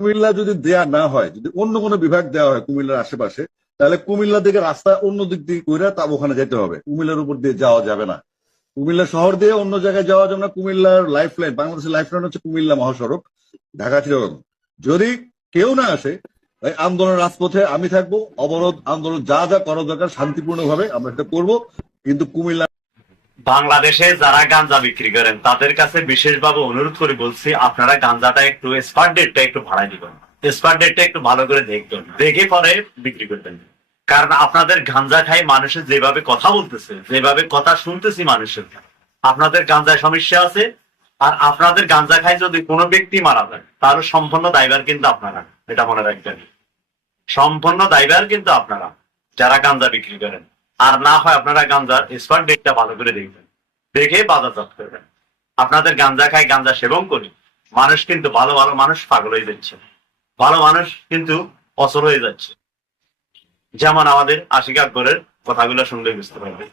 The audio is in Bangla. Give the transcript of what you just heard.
কুমিল্লা যদি দেয়া না হয়, যদি অন্য কোনো বিভাগ দেওয়া হয় কুমিল্লার আশেপাশে, তাহলে কুমিল্লা থেকে রাস্তা অন্য দিক দিয়ে করে তা ওখানে যেতে হবে। কুমিল্লার উপর দিয়ে যাওয়া যাবে না। কুমিল্লা শহর দিয়ে অন্য জায়গায় যাওয়া যাবে না। কুমিল্লার লাইফ লাইন বাংলাদেশের লাইফ লাইন হচ্ছে কুমিল্লা মহাসড়ক, ঢাকা চিটাগং। যদি কেউ না আসে এই আন্দোলন রাজপথে আমি থাকব। অবরোধ, আন্দোলন যা যা করা দরকার শান্তিপূর্ণ ভাবে আমরা সেটা করব। কিন্তু কুমিল্লা বাংলাদেশে যারা গাঞ্জা বিক্রি করেন, তাদের কাছে বিশেষভাবে অনুরোধ করে বলছি, আপনারা গাঞ্জাটা একটু স্পার ডেটটা একটু ভাড়াই দিবেন। স্পার ডেটটা একটু ভালো করে দেখবেন। দেখে পরে বিক্রি করবেন। কারণ আপনাদের গাঞ্জা খাই মানুষের যেভাবে কথা বলতেছে, যেভাবে কথা শুনতেছি মানুষের আপনাদের গাঞ্জায় সমস্যা আছে, আর আপনাদের গাঞ্জা খাই যদি কোনো ব্যক্তি মারা যায় তার সম্পূর্ণ দায়ভার কিন্তু আপনারা, এটা মনে রাখবেন। সম্পূর্ণ দায়ভার কিন্তু আপনারা, যারা গাঞ্জা বিক্রি করেন। আর না হয় আপনারা গাঞ্জার স্পার ডেটটা ভালো করে দেখবেন। দেখে বাজারজাত করবেন। আপনাদের গাঞ্জা খায় গাঞ্জা সেবন করি। মানুষ কিন্তু ভালো ভালো মানুষ পাগল হয়ে যাচ্ছে। ভালো মানুষ কিন্তু অচল হয়ে যাচ্ছে। যেমন আমাদের আশিক আকবরের কথাগুলো শুনলে বুঝতে পারবে